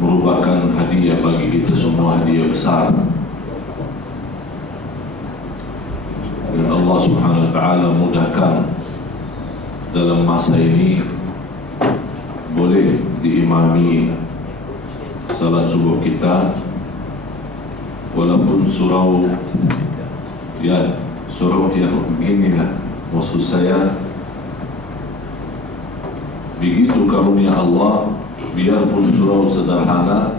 merupakan hadiah bagi kita semua, hadiah besar. Dan Allah Subhanahu wa ta'ala mudahkan dalam masa ini boleh diimami salat subuh kita, walaupun surau ya beginilah. Maksud saya, begitu karunia Allah, biarpun surau sederhana,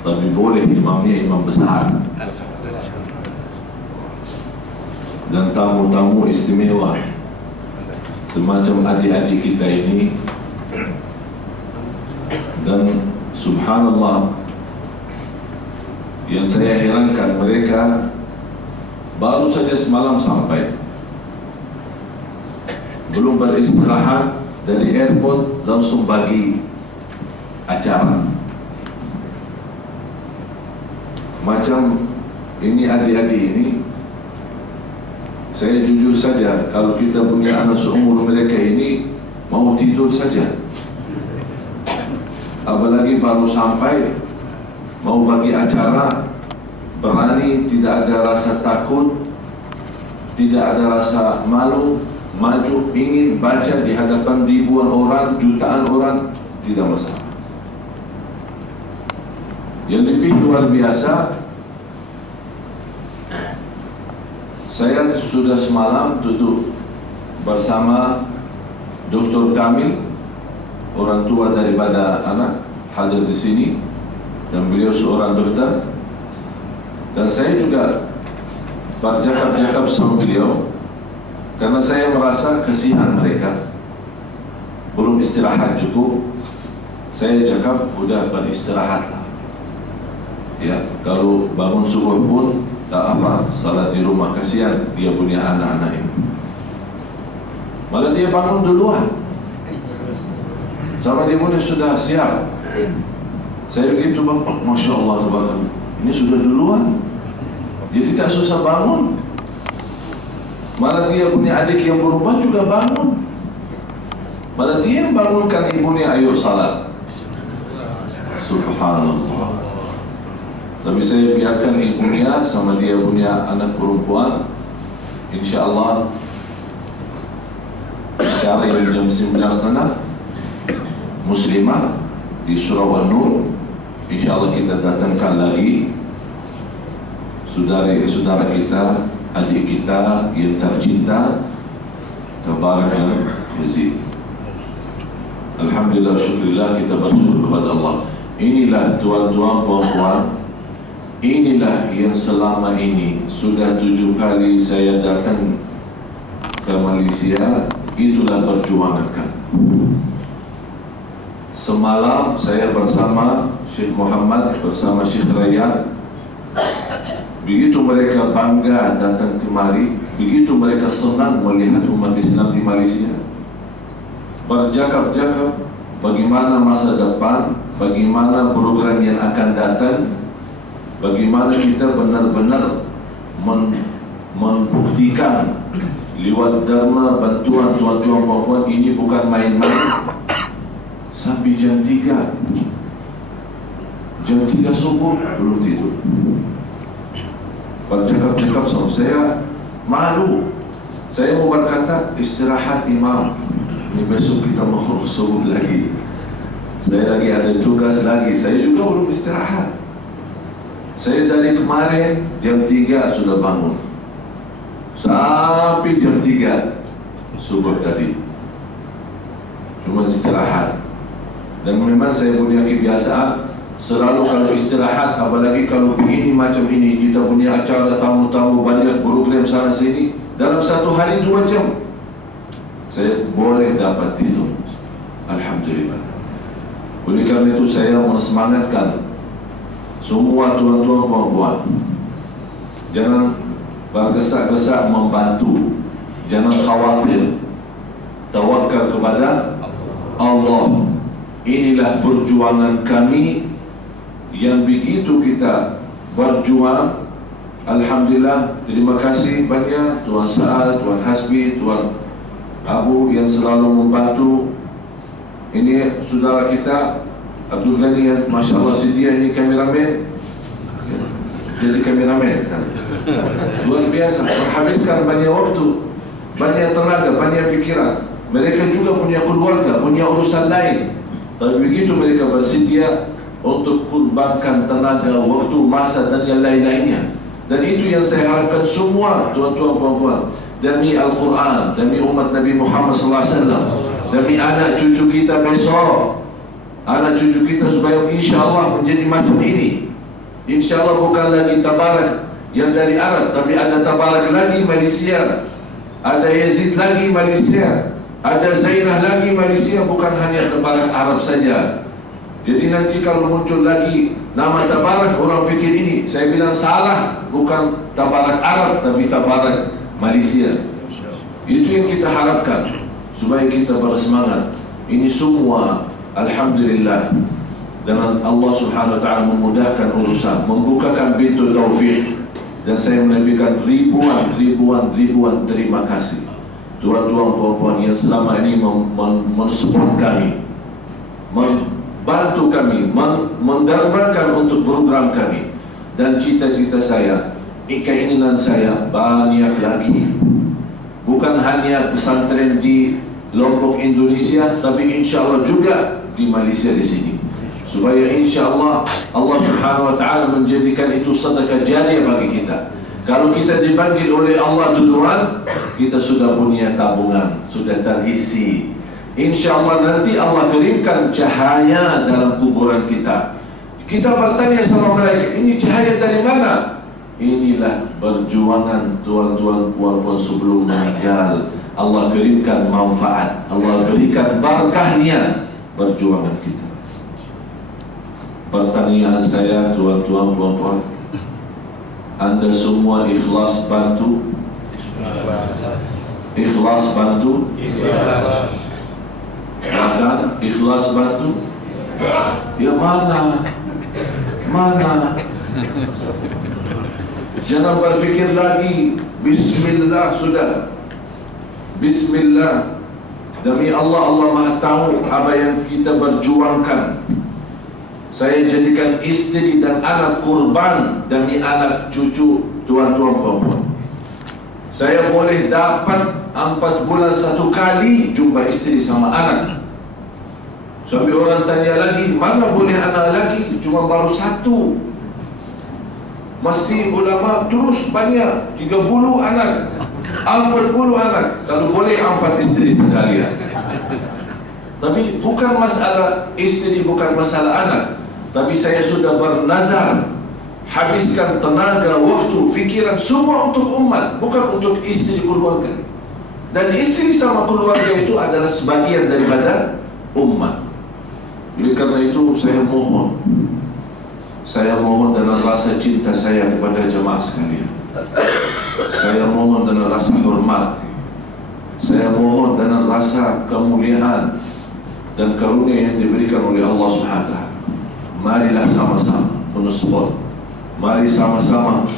tapi boleh imamnya imam besar dan tamu-tamu istimewa semacam adik-adik kita ini. Dan subhanallah, yang saya herankan, mereka baru saja semalam sampai, belum beristirahat dari airport langsung bagi acara. Macam ini adik-adik ini, saya jujur saja, kalau kita punya anak seumur mereka ini, mau tidur saja. Apalagi baru sampai, mau bagi acara, berani, tidak ada rasa takut, tidak ada rasa malu, maju, ingin baca di hadapan ribuan orang, jutaan orang, tidak masalah. Yang lebih luar biasa, saya sudah semalam duduk bersama Dr. Kamil, orang tua daripada anak, hadir di sini, dan beliau seorang dokter. Dan saya juga bercakap-cakap sama beliau, karena saya merasa kasihan mereka, belum istirahat cukup. Saya cakap, udah beristirahatlah. Ya, kalau bangun subuh pun tak apa, salat di rumah, kasihan dia punya anak-anak ini. Malah dia bangun duluan, sama dia pun sudah siap. Saya begitu, Bapak, Masya Allah, tabarakallah, ini sudah duluan, jadi tak susah bangun. Malah dia punya adik yang berubah juga bangun, malah dia yang bangunkan ibunya, ayo salat. Subhanallah. Tapi saya biarkan ibunya sama dia punya anak perempuan, InsyaAllah acara yang jam 9.30 Muslimah di Surau An-Nur. InsyaAllah kita datangkan lagi saudara kita, adik kita yang tercinta, Tabarak dan Yazid. Alhamdulillah, syukurillah, kita bersyukur kepada Allah. Inilah tuan-tuan, puan-puan, inilah yang selama ini sudah 7 kali saya datang ke Malaysia. Itulah perjuangan kami. Semalam saya bersama Syekh Muhammad, bersama Syekh Rayyan. Begitu mereka bangga datang kemari, begitu mereka senang melihat umat Islam di Malaysia. Bercakap-cakap bagaimana masa depan, bagaimana program yang akan datang, bagaimana kita benar-benar membuktikan lewat dharma bantuan tuan-tuan puan-puan ini bukan main-main. Sampai jam 3 subuh belum tidur. Bercakap-cakap sama saya, malu. Saya mau berkata, istirahat imam, ini besok kita mau subuh lagi. Saya lagi ada tugas lagi, saya juga belum istirahat. Saya dari kemarin jam 3 sudah bangun, sampai jam 3 subuh tadi cuma istirahat. Dan memang saya punya kebiasaan selalu kalau istirahat, apalagi kalau begini macam ini, kita punya acara tamu-tamu banyak, program sana sini, dalam satu hari 2 jam saya boleh dapat tidur. Alhamdulillah. Oleh karena itu saya mensemangatkan semua tuan-tuan puan-puan, jangan bergesak-gesak membantu, jangan khawatir, tawakal kepada Allah. Inilah perjuangan kami yang begitu kita berjuang. Alhamdulillah, terima kasih banyak Tuan Saad, Tuan Hasbi, Tuan Abu yang selalu membantu. Ini saudara kita Abdul Ghani, Masya Allah, si dia ini kameramen, jadi kameramen sekarang. Luar biasa, menghabiskan banyak waktu, banyak tenaga, banyak fikiran. Mereka juga punya keluarga, punya urusan lain. Tapi begitu mereka bersedia untuk kurbankan tenaga, waktu, masa dan yang lain-lainnya. Dan itu yang saya harapkan semua tuan-tuan puan-puan, demi Al-Quran, demi umat Nabi Muhammad SAW, demi anak cucu kita besok, anak cucu kita, supaya insyaAllah menjadi macam ini. InsyaAllah bukan lagi Tabarak yang dari Arab, tapi ada Tabarak lagi Malaysia, ada Yazid lagi Malaysia, ada Zainah lagi Malaysia, bukan hanya Tabarak Arab saja. Jadi nanti kalau muncul lagi nama Tabarak, orang fikir ini, saya bilang salah, bukan Tabarak Arab tapi Tabarak Malaysia. Itu yang kita harapkan, supaya kita bersemangat. Ini semua Alhamdulillah, dan Allah Subhanahu Wa Taala memudahkan urusan, membukakan pintu taufik. Dan saya menyampaikan ribuan terima kasih tuan-tuan puan-puan yang selama ini mensupport kami, bantu kami, mendarbakan untuk program kami. Dan cita-cita saya, keinginan saya banyak lagi. Bukan hanya pesantren di Lombok Indonesia, tapi insya Allah juga di Malaysia di sini. Supaya insya Allah Allah Subhanahu Wa Taala menjadikan itu sedekah jariah bagi kita. Kalau kita dipanggil oleh Allah duluan, kita sudah punya tabungan, sudah terisi. Insya Allah nanti Allah kirimkan cahaya dalam kuburan kita. Kita bertanya sama mereka, ini cahaya dari mana? Inilah perjuangan tuan-tuan puan-puan sebelum meninggal. Allah kirimkan manfaat, Allah berikan barakahnya perjuangan kita. Pertanyaan saya tuan-tuan puan-puan, Anda semua ikhlas bantu? Ikhlas bantu? Bahkan ikhlas bantu? Ya mana? Jangan berfikir lagi. Bismillah sudah. Bismillah. Demi Allah, Allah Maha tahu apa yang kita berjuangkan. Saya jadikan istri dan anak kurban demi anak cucu tuan-tuan puan-puan. Saya boleh dapat 4 bulan 1 kali jumpa istri sama anak. Sampai orang tanya lagi, mana boleh anak lagi? Cuma baru 1. Mesti ulama terus banyak, 30 anak, 40 anak. Kalau boleh 4 istri sekalian. Tapi bukan masalah istri, bukan masalah anak. Tapi saya sudah bernazar, habiskan tenaga, waktu, fikiran semua untuk umat, bukan untuk istri keluarga. Dan istri sama keluarga itu adalah sebagian daripada umat. Oleh karena itu saya mohon dengan rasa cinta saya kepada jemaah sekalian. Saya mohon dengan rasa hormat. Saya mohon dengan rasa kemuliaan dan karunia yang diberikan oleh Allah Subhanahu Wa Taala. Marilah sama-sama mensupport. Mari sama-sama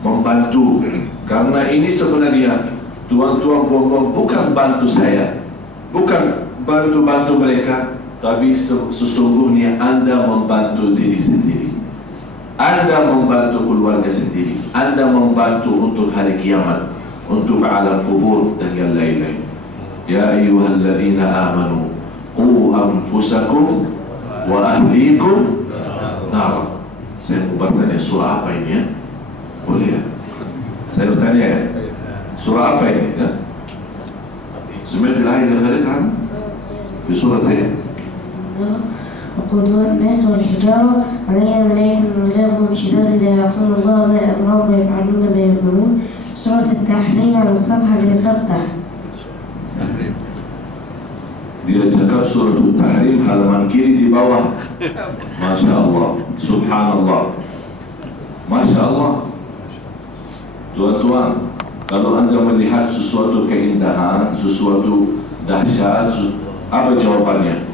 membantu. Karena ini sebenarnya tuan-tuan puan-puan bukan bantu saya, bukan bantu-bantu mereka, tapi sesungguhnya Anda membantu diri sendiri. Anda membantu keluarga sendiri. Anda membantu untuk hari kiamat, untuk alam kubur dan yang lain-lain. Ya ayyuhalladzina amanu qu anfusakum wa ahlikum nar. Saya mau bertanya surah apa ini ya? Boleh ya? Saya bertanya ya? Surah apa ini ya? سمعت الآية اللي قريتها في سورة ايه؟ وقودها الناس والحجارة عليها ملائكة غلاظ شداد لا يعصون الله ما أمرهم ويفعلون ما يؤمرون. سورة التحريم على الصفحة اللي تفتح. Dia cakap surah At-Tahrim halaman kiri di bawah. Masya Allah, Subhanallah, Masya Allah. Tuan-tuan, kalau Anda melihat sesuatu keindahan, sesuatu dahsyat, apa jawabannya?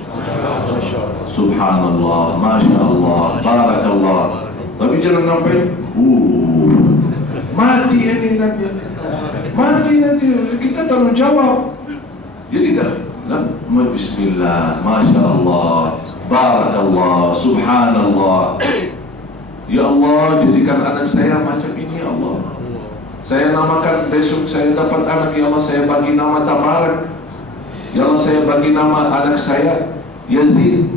Subhanallah, Masya Allah, Barakallah. Tapi jangan sampai mati ini nanti. Mati nanti, kita tanggung jawab. Jadi dah Bismillah, Masya Allah, Tabarakallah, subhanallah. Ya Allah, jadikan anak saya macam ini ya Allah. Saya namakan besok saya dapat anak ya Allah, saya bagi nama Tabarak. Ya Allah, saya bagi nama anak saya Yazid.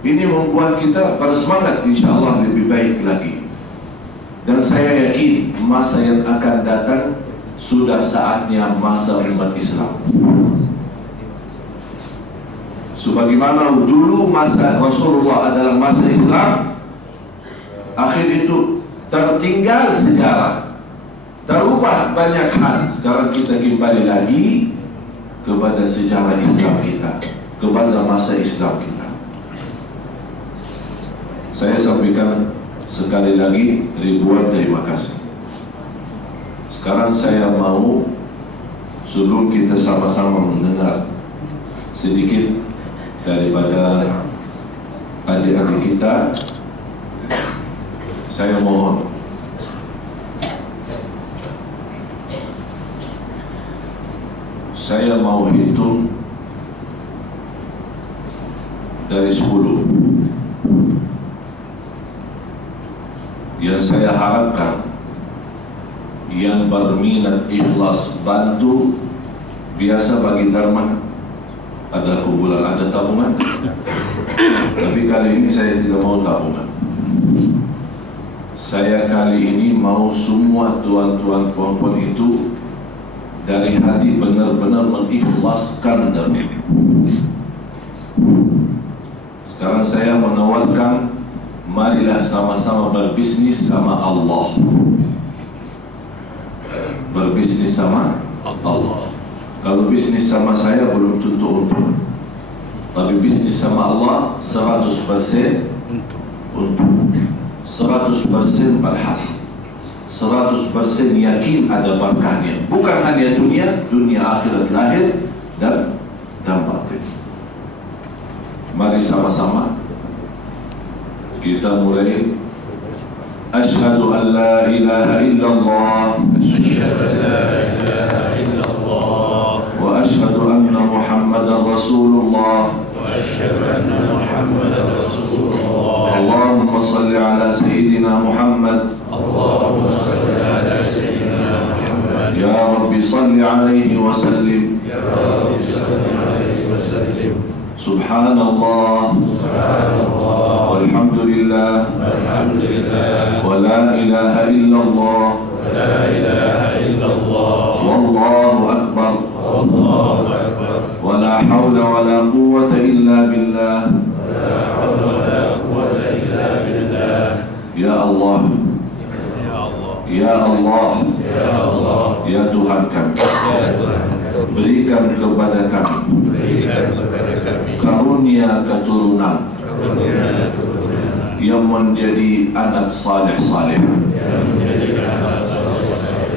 Ini membuat kita bersemangat, insya Allah lebih baik lagi. Dan saya yakin masa yang akan datang sudah saatnya masa umat Islam. Sebagaimana dulu masa Rasulullah adalah masa Islam, akhir itu tertinggal sejarah, terubah banyak hal. Sekarang kita kembali lagi kepada sejarah Islam kita, kepada masa Islam kita. Saya sampaikan sekali lagi ribuan terima kasih. Sekarang saya mau, sebelum kita sama-sama mendengar sedikit daripada adik-adik kita, saya mohon saya mau hitung dari 10. Yang saya harapkan yang berminat ikhlas bantu. Biasa bagi dharma ada kumpulan, ada tabungan. Tapi kali ini saya tidak mau tabungan. Saya kali ini mau semua tuan-tuan puan-puan itu dari hati benar-benar mengikhlaskan demi. Sekarang saya menawarkan, marilah sama-sama berbisnis sama Allah. Berbisnis sama Allah. Kalau bisnis sama saya belum tentu untung, tapi bisnis sama Allah 100% untung, 100% berhasil, 100% yakin ada berkahnya. Bukan hanya dunia akhirat, lahir dan batin. Mari sama-sama kita mulai. Asyhadu an la ilaha illallah, wa asyhadu anna Muhammadan Rasulullah. Allahumma salli ala Sayyidina Muhammad. Ya Rabbi salli alaihi wa sallim. Subhanallah, walhamdulillah, wa la ilaha illallah, wallahu akbar, wa la hawla wa la quwwata illa billah. Ya Allah, Ya Allah, Ya Tuhan kami, berikan kepada kami karunia keturunan yang menjadi anak saleh-saleh,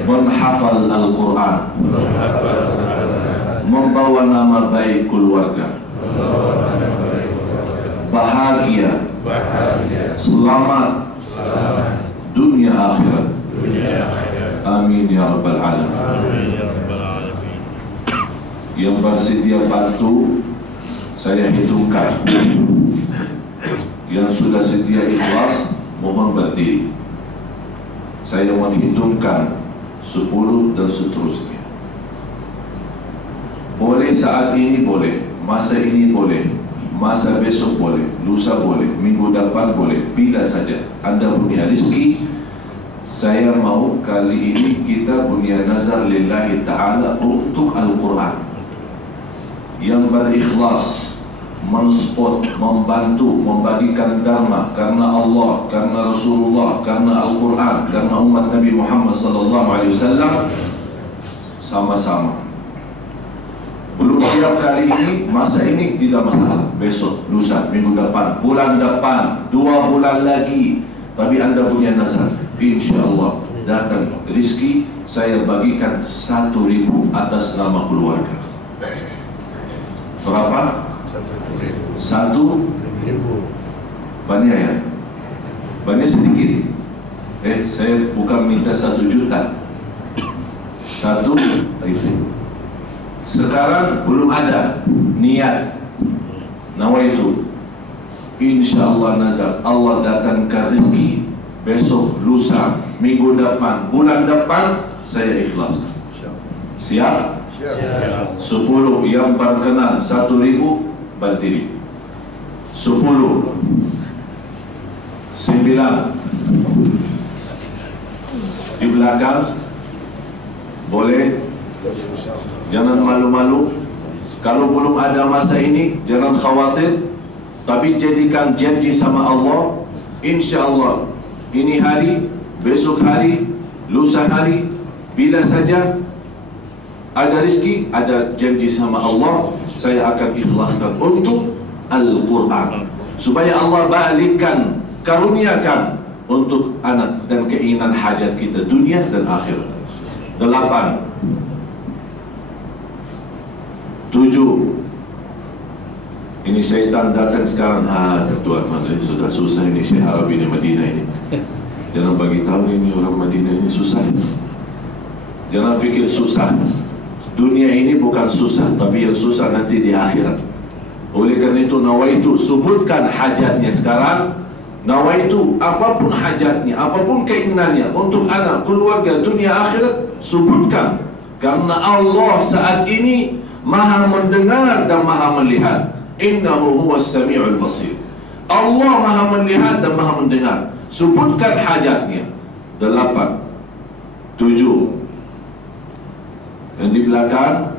menghafal Al-Quran, membawa nama baik keluarga, bahagia, selamat dunia akhirat. Amin ya rabbal alamin. Yang bersedia bantu, saya hitungkan. Yang sudah sedia ikhlas, mohon berdiri. Saya menghitungkan 10 dan seterusnya. Boleh saat ini boleh, masa ini boleh, masa besok boleh, lusa boleh, minggu depan boleh, bila saja Anda punya rezeki. Saya mau kali ini kita punya nazar lillahi ta'ala untuk Al-Quran, yang berikhlas, mensupport, membantu, membagikan dharma karena Allah, karena Rasulullah, karena Al-Quran, karena umat Nabi Muhammad SAW. Sama-sama. Belum siap kali ini, masa ini tidak masalah. Besok, lusa, minggu depan, bulan depan, 2 bulan lagi. Tapi Anda punya nazar, insya Allah datang rezeki, saya bagikan 1.000 atas nama keluarga. Berapa? 1.000. Banyak ya? Banyak sedikit. Saya bukan minta 1 juta. 1.000. Sekarang belum ada niat nawaitu. InsyaAllah nazar, Allah datangkan rezeki besok, lusa, minggu depan, bulan depan, saya ikhlaskan. Siap? 10 yang berkenan 1.000 berdiri. 10 9 di belakang boleh. Jangan malu-malu. Kalau belum ada masa ini, jangan khawatir. Tapi jadikan janji sama Allah, InsyaAllah ini hari, besok hari, lusa hari, bila saja ada rezeki, ada janji sama Allah, saya akan ikhlaskan untuk Al-Quran, supaya Allah balikkan, karuniakan untuk anak dan keinginan hajat kita dunia dan akhirat. 8 7 ini syaitan datang sekarang. Tuan Mazhar sudah susah ini Syekh Arabi di Madinah ini. Jangan bagi tahu ini orang Madinah ini susah. Jangan fikir susah. Dunia ini bukan susah, tapi yang susah nanti di akhirat. Oleh karena itu nawaitu, sebutkan hajatnya sekarang. Nawaitu apapun hajatnya, apapun keinginannya untuk anak, keluarga, dunia, akhirat, sebutkan. Karena Allah saat ini Maha mendengar dan Maha melihat. Innahu huwas sami'ul basir. Allah Maha melihat dan Maha mendengar. Sebutkan hajatnya. 8 7 yang di belakang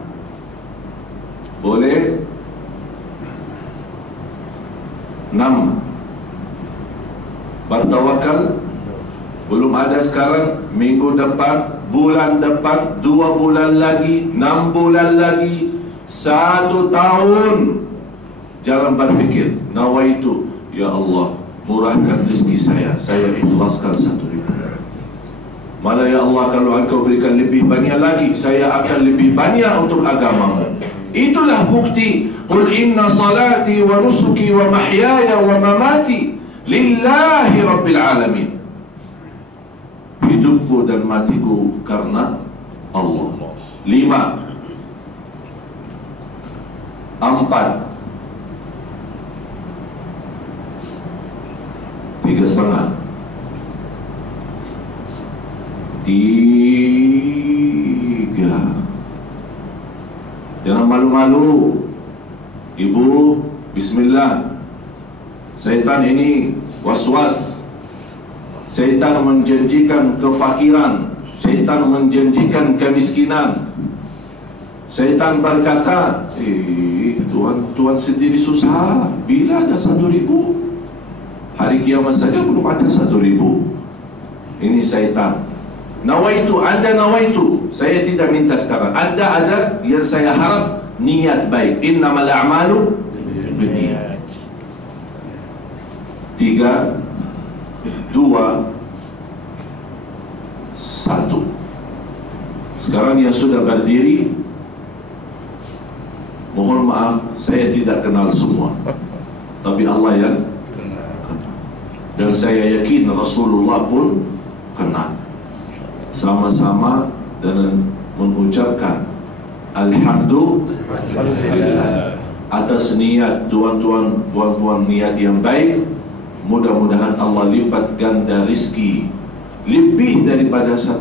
boleh. 6 bertawakal. Belum ada sekarang, minggu depan, bulan depan, 2 bulan lagi, 6 bulan lagi, 1 tahun. Jangan berfikir nawaitu, ya Allah murahkan rezeki saya ikhlaskan 1.000. Malah ya Allah, kalau Engkau berikan lebih banyak lagi, saya akan lebih banyak untuk agamamu. Itulah bukti. Qul inna salati wa nusuki wa mahyaya wa mamati lillahi rabbil alamin. Hidupku dan matiku karena Allah. 5 4 3,5 3. Jangan malu-malu. Ibu, bismillah. Syaitan ini was-was. Syaitan menjanjikan kefakiran. Syaitan menjanjikan kemiskinan. Syaitan berkata, Tuhan sendiri susah. Bila ada 1.000? Hari kiamat saja belum ada 1.000. Ini syaitan. Nawaitu, Anda nawaitu. Saya tidak minta sekarang. Anda ada yang saya harap niat baik. Innamal a'malu binniyat. 3 2 1. Sekarang yang sudah berdiri, mohon maaf, saya tidak kenal semua, tapi Allah yang kenal. Dan saya yakin Rasulullah pun kenal. Sama-sama dengan mengucapkan Alhamdulillah atas niat tuan-tuan, puan-puan, niat yang baik. Mudah-mudahan Allah lipat ganda rizki lebih daripada 1.000.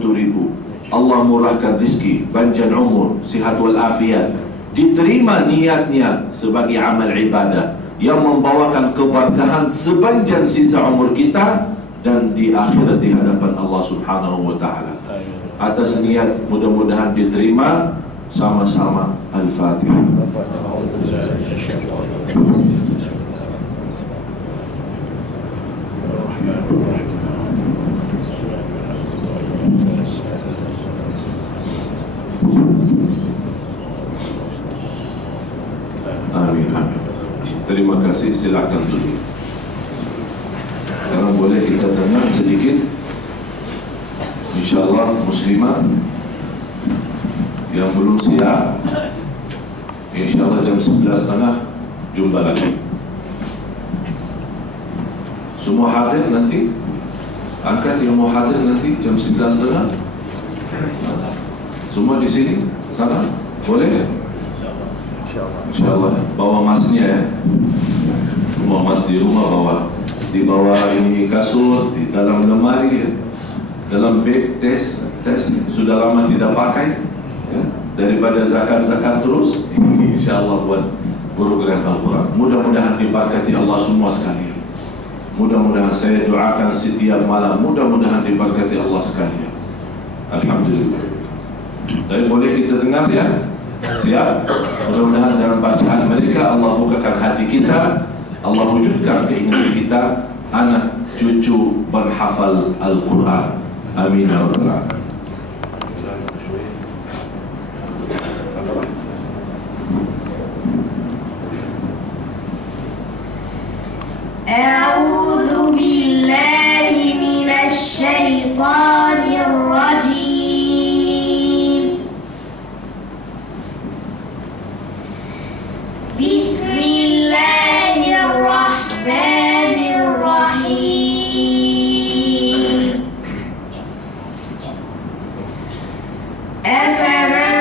Allah murahkan rizki, panjang umur, sihat wal afiat. Diterima niatnya sebagai amal ibadah yang membawakan keberkahan sepanjang sisa umur kita dan di akhirat di hadapan Allah Subhanahu wa ta'ala. Atas niat mudah-mudahan diterima. Sama-sama Al-Fatihah. Amin, amin. Terima kasih, silakan dulu. Sekarang boleh kita dengar sedikit. InsyaAllah muslimah yang belum siap, InsyaAllah jam 11.30 jumpa lagi. Semua hadir nanti, angkat yang mau hadir nanti jam 11.30. Semua di sini, sana, boleh? InsyaAllah bawa masnya ya. Semua mas di rumah bawa, di bawah ini kasur, di dalam lemari, dalam beg, tes sudah lama tidak pakai, ya. Daripada zakat terus, ini insya Allah buat program Al-Quran. Mudah-mudahan diberkati Allah semua sekalian. Mudah-mudahan saya doakan setiap malam, mudah-mudahan diberkati Allah sekalian. Alhamdulillah. Tapi boleh kita dengar ya? Siap? Mudah-mudahan dalam bacaan mereka Allah bukakan hati kita, Allah wujudkan keinginan kita, anak cucu berhafal Al-Quran. Amin ya rabbal alamin. أعوذ بالله من الشيطان الرجيم. بسم الله الرحمن الرحيم. أفمن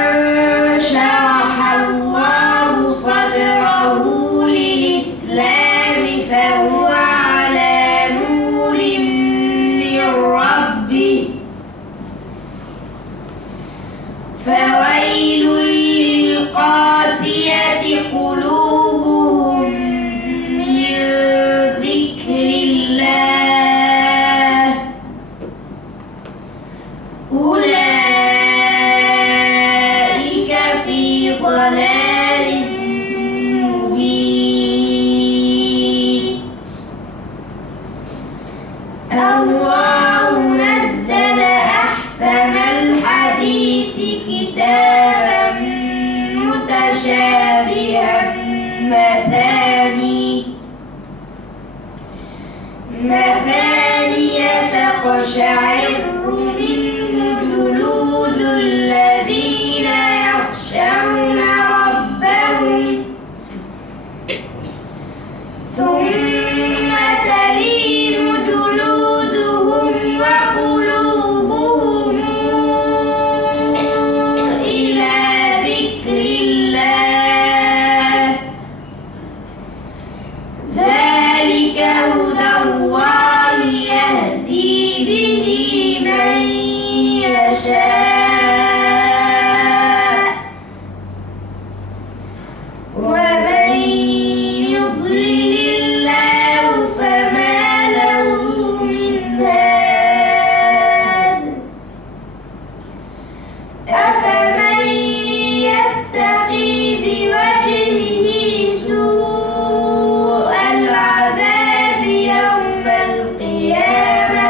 شرح الله صدره للإسلام فهو على نور من ربه فويل للقاسية قلوبهم من ذكر الله أولئك في ضلال مبين. الله نزل أحسن الحديث كتابا متشابها مثاني تقشعر منه جلود الذين يخشون ربهم ثم تلين جلودهم وقلوبهم إلى ذكر الله ذلك هدى الله يهدي به من يشاء ومن يضلل الله فما له من هاد. أفمن يتقي بوجهه سوء العذاب يوم القيامة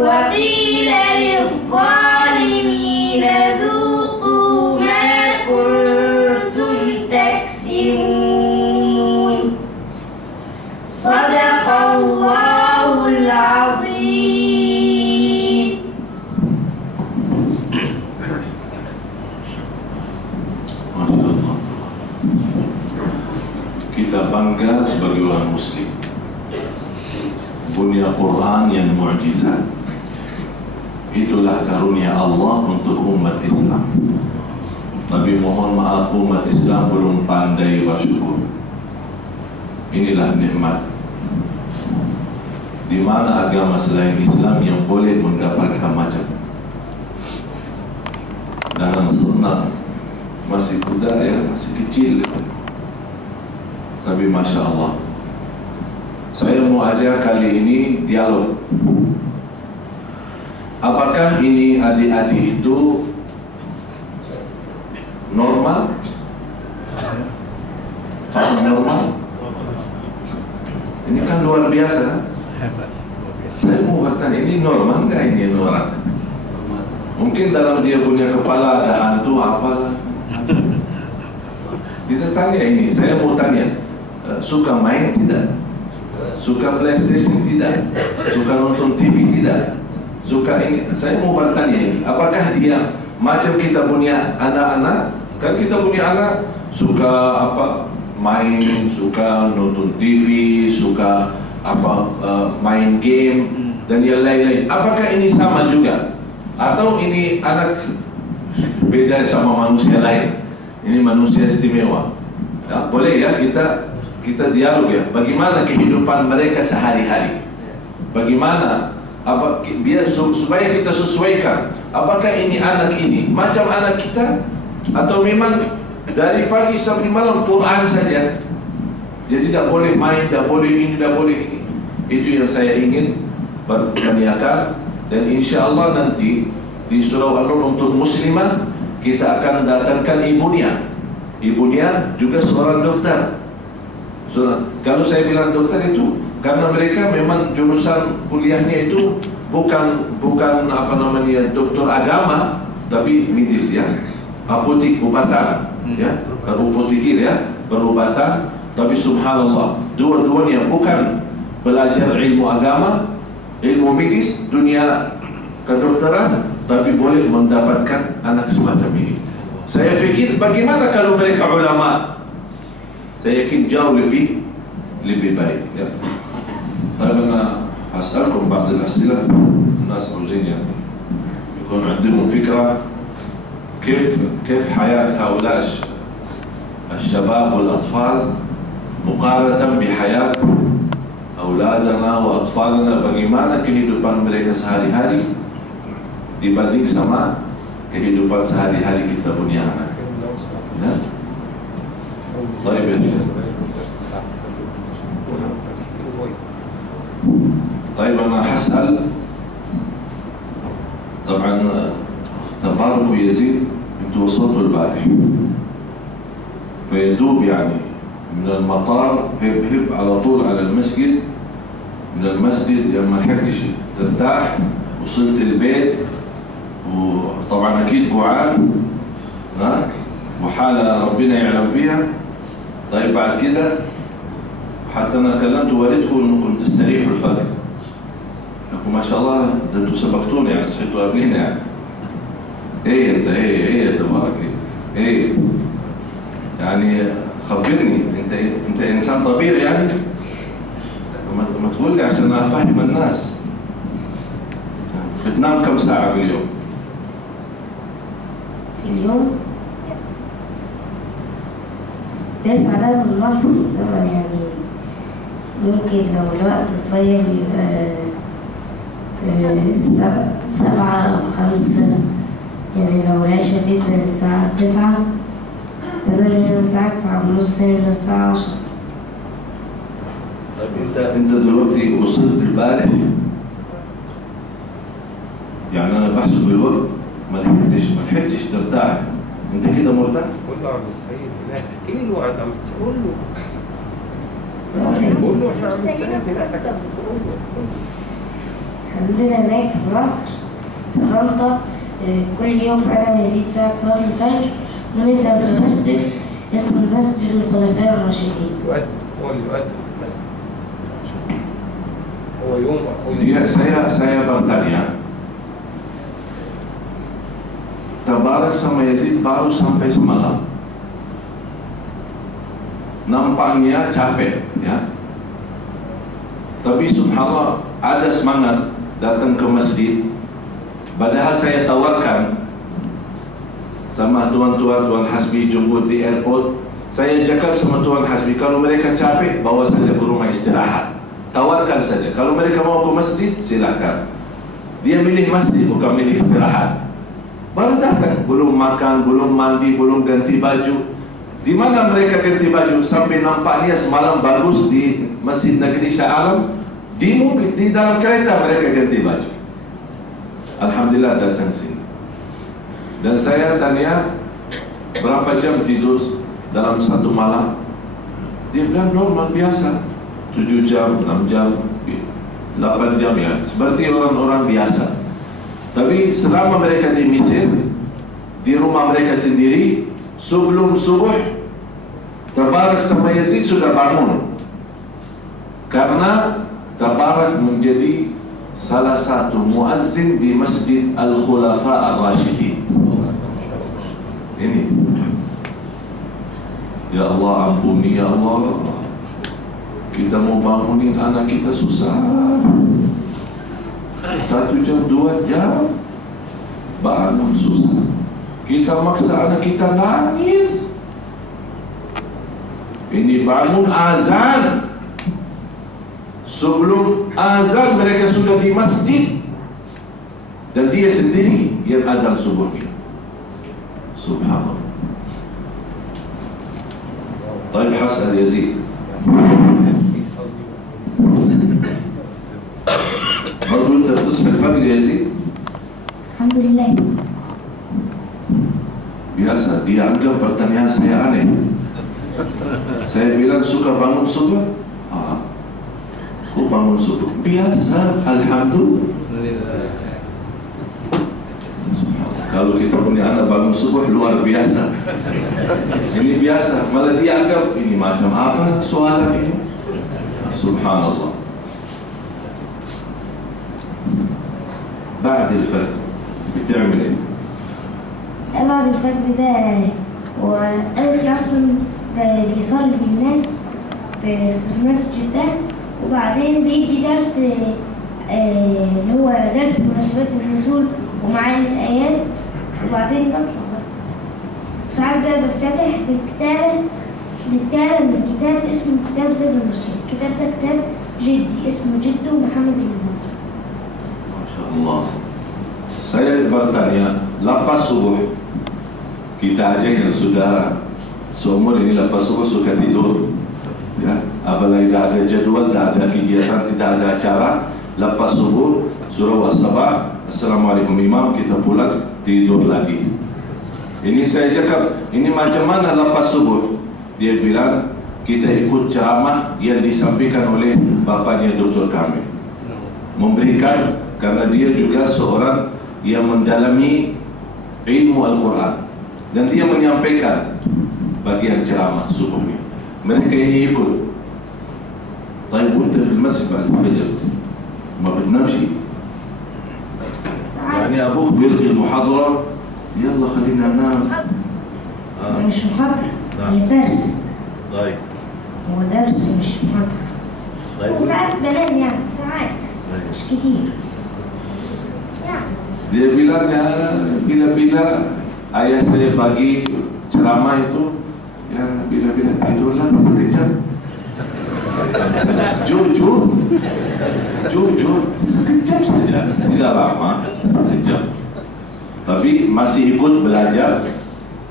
وقيل للظالمين ذوقوا ما كنتم تكسبون. صدق الله العظيم. Masya Allah. Kita bangga sebagai orang Muslim, punya Quran yang mukjizat. Itulah karunia Allah untuk umat Islam. Tapi mohon maaf, umat Islam belum pandai bersyukur. Inilah nikmat. Di mana agama selain Islam yang boleh mendapatkan macam dengan senang, masih muda ya, masih kecil. Tapi Masya Allah. Saya mau ajar kali ini dialog. Apakah ini adik-adik itu normal? Faham normal? Ini kan luar biasa. Saya mau bertanya, ini normal nggak ini orang? Mungkin dalam dia punya kepala ada hantu apa? Kita tanya ini, saya mau tanya, suka main tidak? Suka PlayStation tidak? Suka nonton TV tidak? Suka ini? Saya mau bertanya ini, apakah dia macam kita punya anak-anak? Kan kita punya anak suka apa? Main, suka nonton TV, suka apa? Main game dan yang lain-lain. Apakah ini sama juga? Atau ini anak beda sama manusia lain? Ini manusia istimewa. Ya, boleh ya kita kita dialog ya, bagaimana kehidupan mereka sehari-hari, bagaimana biar supaya kita sesuaikan. Apakah ini anak ini macam anak kita, atau memang dari pagi sampai malam Quran saja, jadi tidak boleh main, tidak boleh ini, tidak boleh ini. Itu yang saya ingin pertanyakan. Dan insya Allah nanti di Surau An-Nur untuk muslimah kita akan datangkan ibunya. Ibunya juga seorang dokter. Kalau saya bilang dokter itu karena mereka memang jurusan kuliahnya itu bukan apa namanya dokter agama, tapi medis ya, apotik obatan ya, apotekir ya, perobatan. Tapi subhanallah, dua-duanya bukan belajar ilmu agama, ilmu medis, dunia kedokteran, tapi boleh mendapatkan anak semacam ini. Saya fikir bagaimana kalau mereka ulama? Saya yakin jauh lebih baik ya. Tapi أنا أسألكم بعض الأسئلة الناس عاوزين يعني يكون عندهم فكرة كيف حياة هؤلاء الشباب والأطفال مقارنة بحياة أولادنا وأطفالنا. Bagaimana kehidupan mereka sehari-hari dibanding sama kehidupan sehari-hari kita punya anak. Ya? طيب يا شيخ. طيب أنا حسأل طبعا تبارك يزيد أنتوا وصلتوا البارح فيدوب يعني من المطار هب على طول على المسجد، من المسجد لما لحقتش ترتاح وصلت البيت وطبعا أكيد جوعان وحالة ربنا يعلم فيها. طيب بعد كده حتى أنا كلمت والدكم إنكم تستريحوا الفجر، لكم ما شاء الله ده أنتوا سبقتونا يعني صحيتوا قبلنا يعني. إيه أنت إيه يا تبارك إيه يعني خبرني أنت إنسان طبيعي يعني، ما تقول لي عشان أفهم الناس. بتنام كم ساعة في اليوم؟ في اليوم 9 ده من مصر يعني، ممكن لو الوقت قصير يبقى 7 أو 5 يعني. لو العشاء بيبدأ الساعة 9 بدل من الساعة 9:30 من الساعة 10. طيب أنت دلوقتي وصلت البارح يعني أنا بحسب الوقت ما لحقتش ترتاح، أنت كده مرتاح؟ قول له عم سعيد هناك، احكي له عن عم سعيد، قول له احنا عم سعيد هناك. عندنا هناك في مصر في طنطا كل يوم أنا يزيد ساعة صلاة الفجر ونبدأ في المسجد اسمه مسجد الخلفاء الراشدين. يؤذن، هو اللي يؤذن في المسجد. هو يوم saya bertanya, Tabarak sama Yazid baru sampai semalam, nampaknya capek ya, tapi subhanallah ada semangat datang ke masjid. Padahal saya tawarkan sama Tuan Hasbi jemput di airport, saya cakap sama Tuan Hasbi kalau mereka capek bawa saja ke rumah istirahat, tawarkan saja. Kalau mereka mau ke masjid silakan. Dia milih masjid bukan milih istirahat. Baru datang, belum makan, belum mandi, belum ganti baju. Di mana mereka ganti baju? Sampai nampaknya semalam bagus di Masjid Negeri Shah Alam. Di mobil, di dalam kereta mereka ganti baju. Alhamdulillah datang sini. Dan saya tanya berapa jam tidur dalam satu malam? Dia bilang normal biasa, 7 jam, 6 jam, 8 jam ya, seperti orang-orang biasa. Tapi selama mereka di Mesir, di rumah mereka sendiri, sebelum subuh, Tabarak sama Yazid sudah bangun. Karena Tabarak menjadi salah satu muazzin di Masjid Al-Khulafa Ar-Rashidin. Ini. Ya Allah ampuni ya Allah. Kita mau bangunin anak kita susah. 1 jam, 2 jam bangun susah. Kita maksa anak kita nangis. Ini bangun azan. Sebelum azan mereka sudah di masjid, dan dia sendiri yang azan subuhnya. Subhanallah. طيب حسن يزيد برضو انت بتصحى الفجر يا يزيد؟ Alhamdulillah. Biasa, dia anggap pertanyaan saya aneh. Saya bilang suka bangun subuh. Kok bangun subuh? Biasa, alhamdulillah. Kalau kita punya anak bangun subuh luar biasa. Ini biasa, malah dia anggap ini macam apa soalan ini. Subhanallah. بعد الفجر بتعمل ايه؟ بعد الفجر ده وأنت أصلا بيصلي بالناس في المسجد ده، وبعدين بيدي درس اللي هو درس مناسبات النزول ومعاني الآيات، وبعدين بطلع بقى. ساعات بقى بفتتح بكتاب من كتاب اسمه كتاب زاد المسلم. الكتاب ده كتاب جدي اسمه جده محمد المنصور. Masya Allah. Saya bertanya, lepas subuh kita aja yang sudah seumur ini lepas subuh suka tidur, ya. Apalagi tidak ada jadwal, tidak ada kegiatan, tidak ada acara. Lepas subuh surah As-Sabah, Assalamualaikum imam, kita pulang tidur lagi. Ini saya cakap, ini macam mana lepas subuh? Dia bilang kita ikut ceramah yang disampaikan oleh bapaknya Dr. Kamil, memberikan, karena dia juga seorang yang mendalami ilmu Al-Quran, dan dia menyampaikan bagian ceramah subuhnya. Mereka ini ikut. طيب وانت في المسجد بعد الفجر ما بتنامش؟ يعني ابوك بيلقي المحاضرة يلا خلينا ننام. مش محاضرة، هي درس. طيب هو درس مش محاضرة. طيب وساعات بنام يعني ساعات مش كتير يعني. Dia bilang ya, bila-bila ayah saya bagi ceramah itu, ya bila-bila tidurlah sekejap. Jujur, sekejap saja, tidak lama, sekejap. Tapi masih ikut belajar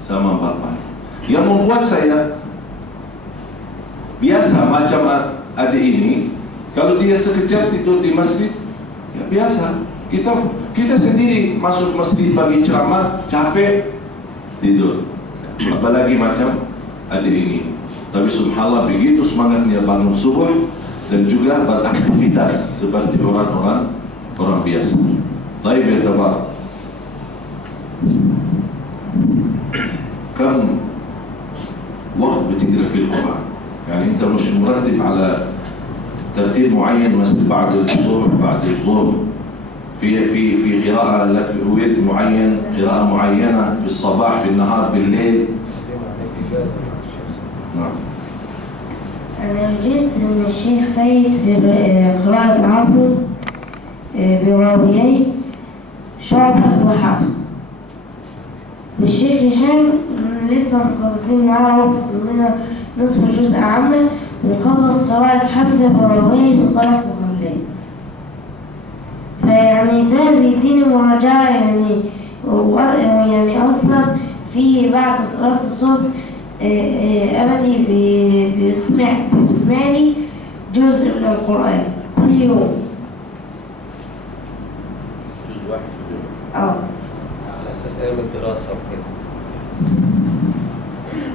sama bapak. Yang membuat saya biasa macam adik ini, kalau dia sekejap tidur di masjid, ya biasa. Kita sendiri masuk masjid bagi ceramah, capek, tidur. Apalagi macam adik ini. Tapi subhanallah begitu semangatnya bangun subuh dan juga beraktivitas seperti orang biasa. Baik ya tabar. كم وقت بتقرأ في القرآن؟ يعني أنت مش مرتب على ترتيب معين، مثل بعد الظهر بعد الظهر في قراءة لك هوية معين، قراءة معينة في الصباح في النهار بالليل. نعم. أنا وجدت من الشيخ سيد في قراءة العصر براويي شعبة وحفص، والشيخ هشام لسه مخلصين معاه منها نصف جزء عامة، ونخلص قراءة حمزة براويي وخلف وخلاد. فيعني ده بيديني مراجعة يعني أصلا في بعد صلاة الصبح أبتي بيسمعني جزء من القرآن كل يوم. جزء واحد في اليوم. على أساس أيام الدراسة وكده.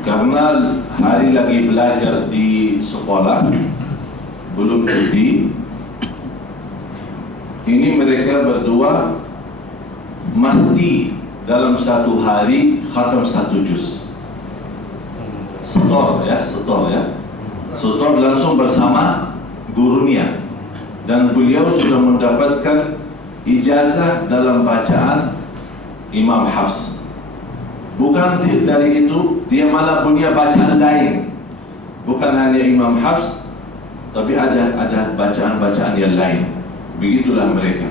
Karena hari lagi belajar di sekolah, belum cuti, ini mereka berdua mesti dalam satu hari khatam satu juz. Setor ya. Setor langsung bersama gurunya, dan beliau sudah mendapatkan ijazah dalam bacaan Imam Hafs. Bukan dari itu, dia malah punya bacaan lain. Bukan hanya Imam Hafs, tapi ada bacaan-bacaan yang lain. Begitulah mereka.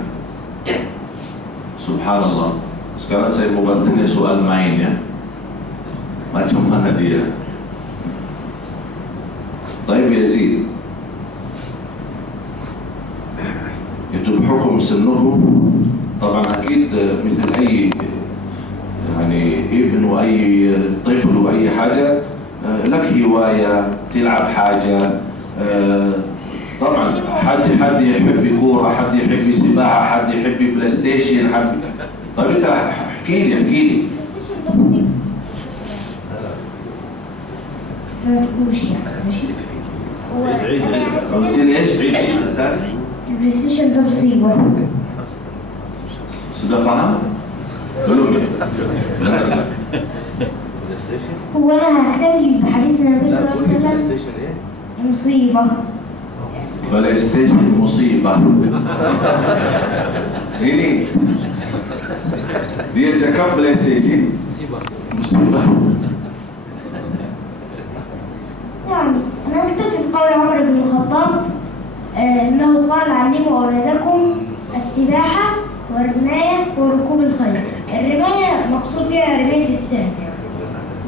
Subhanallah. Sekarang saya mau bertanya soal main ya. Macam mana dia? طيب يا زيد، انتوا بحكم سنكم طبعا اكيد مثل اي يعني ابن واي طفل واي حاجه لك هوايه تلعب حاجه. طبعا حد يحب كوره، حد يحب سباحه، حد يحب بلاي ستيشن، حد. طيب انت احكي لي بلاي ستيشن ده مصيبة. ما تقولش يعني ماشي. قلت لي ايش؟ عيد ثاني. البلاي ستيشن ده مصيبة. sudah paham؟ belum ya؟ هو أنا هكتفي بحديث النبي صلى الله عليه وسلم. مصيبة. بلاي ستيشن مصيبة. Ini dia cakap PlayStation musibah. يعني أنا أكتفي بقول عمر بن الخطاب أنه قال علموا أولادكم السباحة والرماية وركوب الخيل. الرماية مقصود بها رماية السهم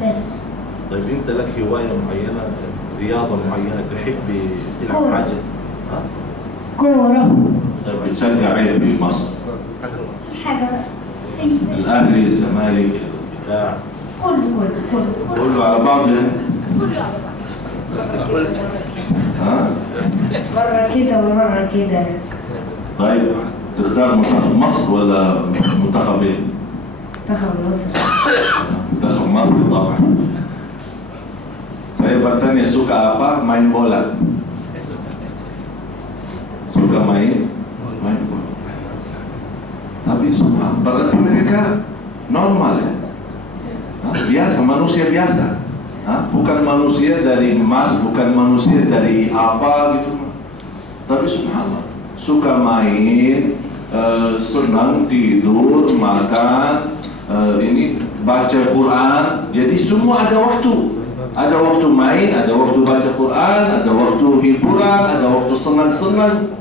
بس. طيب أنت لك هواية معينة، رياضة معينة تحب تلعب كورة. حاجة؟ ها؟ كورة. طيب بتشجع إيه في مصر؟ حاجة الأهلي، الزمالك، بتاع كله على بعض يعني؟ ها؟ مرة كده ومرة كده. طيب تختار منتخب مصر ولا منتخب ايه؟ منتخب مصر. منتخب مصر طبعا. Saya bertanya suka apa? Main bola. Suka main bola. Tapi semua berarti mereka normal ya? Biasa, manusia biasa. Bukan manusia dari emas, bukan manusia dari apa gitu. Tapi subhanallah, suka main, senang tidur, makan, ini baca Quran. Jadi semua ada waktu. Ada waktu main, ada waktu baca Quran, ada waktu hiburan, ada waktu senang-senang.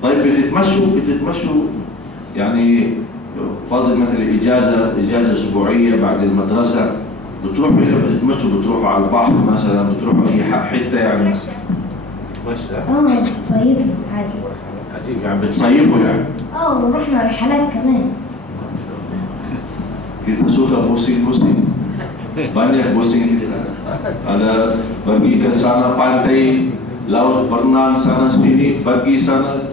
طيب بتتمشوا يعني فاضل مثلا إجازة أسبوعية بعد المدرسة، بتروحوا إلى بتتمشوا، بتروحوا على البحر مثلا، بتروحوا أي حتة يعني. مشى؟ صيفنا عادي. عجيب يعني بتصيفوا يعني؟ ورحنا رحلات كمان. Kita suka pusing-pusing, banyak pusing kita. Ada pergi ke sana pantai, laut, berenang sana sini, pergi sana.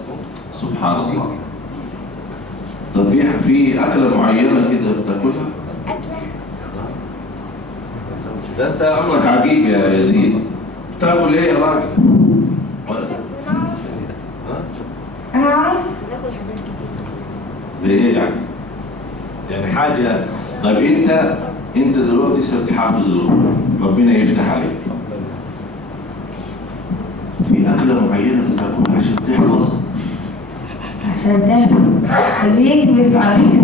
Subhanallah. طب في أكلة معينة كده بتاكلها؟ ده أنت أمرك عجيب يا يزيد. بتاكل إيه يا راجل؟ أنا أعرف. باكل حاجات كتير. زي إيه يعني؟ يعني حاجة. طيب أنت دلوقتي صرت حافظ القرآن، ربنا يفتح عليك. في أكلة معينة بتاكلها عشان تحفظ؟ عشان تحفظ بيكبس عليك.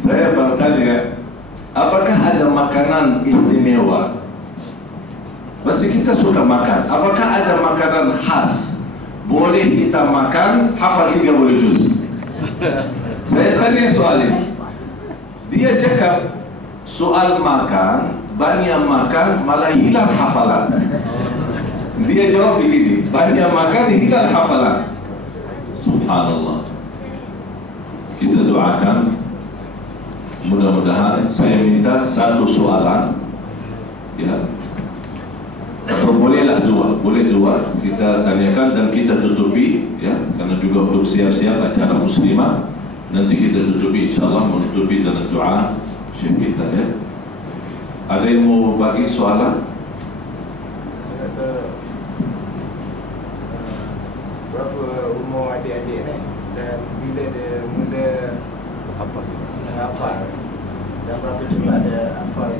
Saya bertanya, apakah ada makanan istimewa? Pasti kita suka makan. Apakah ada makanan khas boleh kita makan hafal 30 juz? Saya tanya soal ini. Dia cakap soal makan, banyak makan malah hilang hafalan. Dia jawab begini, banyak makan hilang hafalan. Subhanallah. Kita doakan, mudah-mudahan. Saya minta satu soalan, ya. Atau bolehlah boleh dua. Kita tanyakan dan kita tutupi, ya. Karena juga untuk siap-siap acara muslimah. Nanti kita tutupi, insyaallah menutupi dengan doa syekh kita, ya. Ada yang mau bagi soalan? Berapa umur adik-adik ni dan bila dia mula hafal dan berapa cepat dia hafal?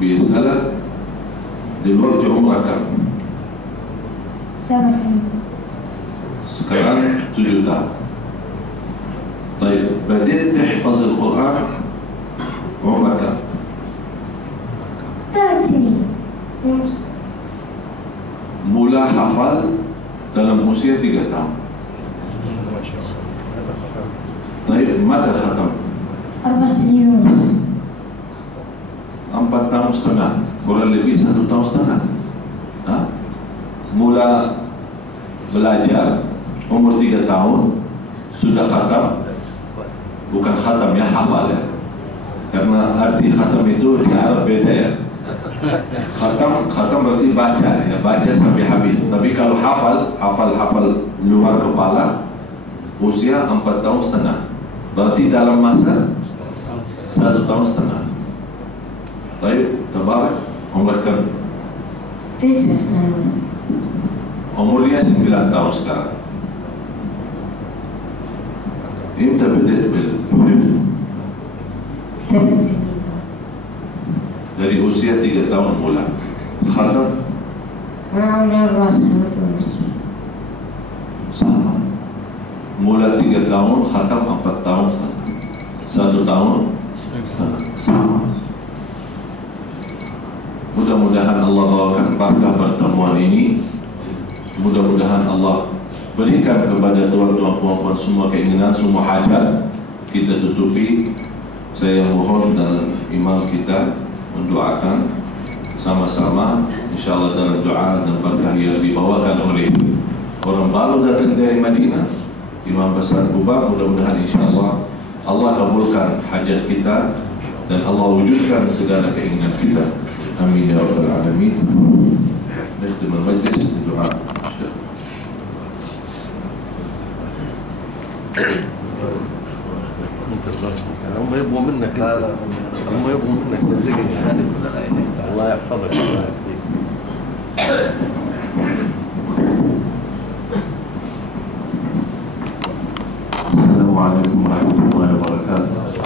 بيسألك دلوقتي عمرك كم؟ 7 سنين. sekarang 7 tahun. طيب بدأت تحفظ القرآن عمرك كم؟ 3 سنين ونص. Mula hafal dalam usia 3 tahun. طيب متى ختم؟ 4 سنين ونص. 4 tahun setengah, kurang lebih 1 tahun setengah. Mula belajar umur 3 tahun sudah khatam, bukan khatam ya, hafal ya, karena arti khatam itu di Arab beda ya. Khatam berarti baca ya, baca sampai habis. Tapi kalau hafal luar kepala, usia 4 tahun setengah, berarti dalam masa 1 tahun setengah. Baik, tabarak, umur kan? 9 سنوات. Umurnya 9 tahun sekarang. Imta بدأت بالحفظ؟ 3 سنين. Dari usia 3 tahun mula. Khatam? أنا عمري 4 سنوات ونصف. Sama. Mula 3 tahun, khatam 4 tahun setengah. 1 tahun setengah. Sama. Mudah-mudahan Allah bawakan barakah pertemuan ini. Mudah-mudahan Allah berikan kepada tuan-tuan puan-puan semua keinginan, semua hajat kita tutupi. Saya mohon dan imam kita mendoakan sama-sama, insyaallah dalam doa dan barakah yang dibawakan oleh orang baru datang dari Madinah, Imam Besar Kuba. Mudah-mudahan insyaallah Allah kabulkan hajat kita dan Allah wujudkan segala keinginan kita. Amin ya rabbal alamin. Nakhtim al-majlis berdoa. هم يبغوا منك، لا هم يبغوا منك صدقني. الله يحفظك الله يحفظك. Assalamualaikum warahmatullahi wabarakatuh.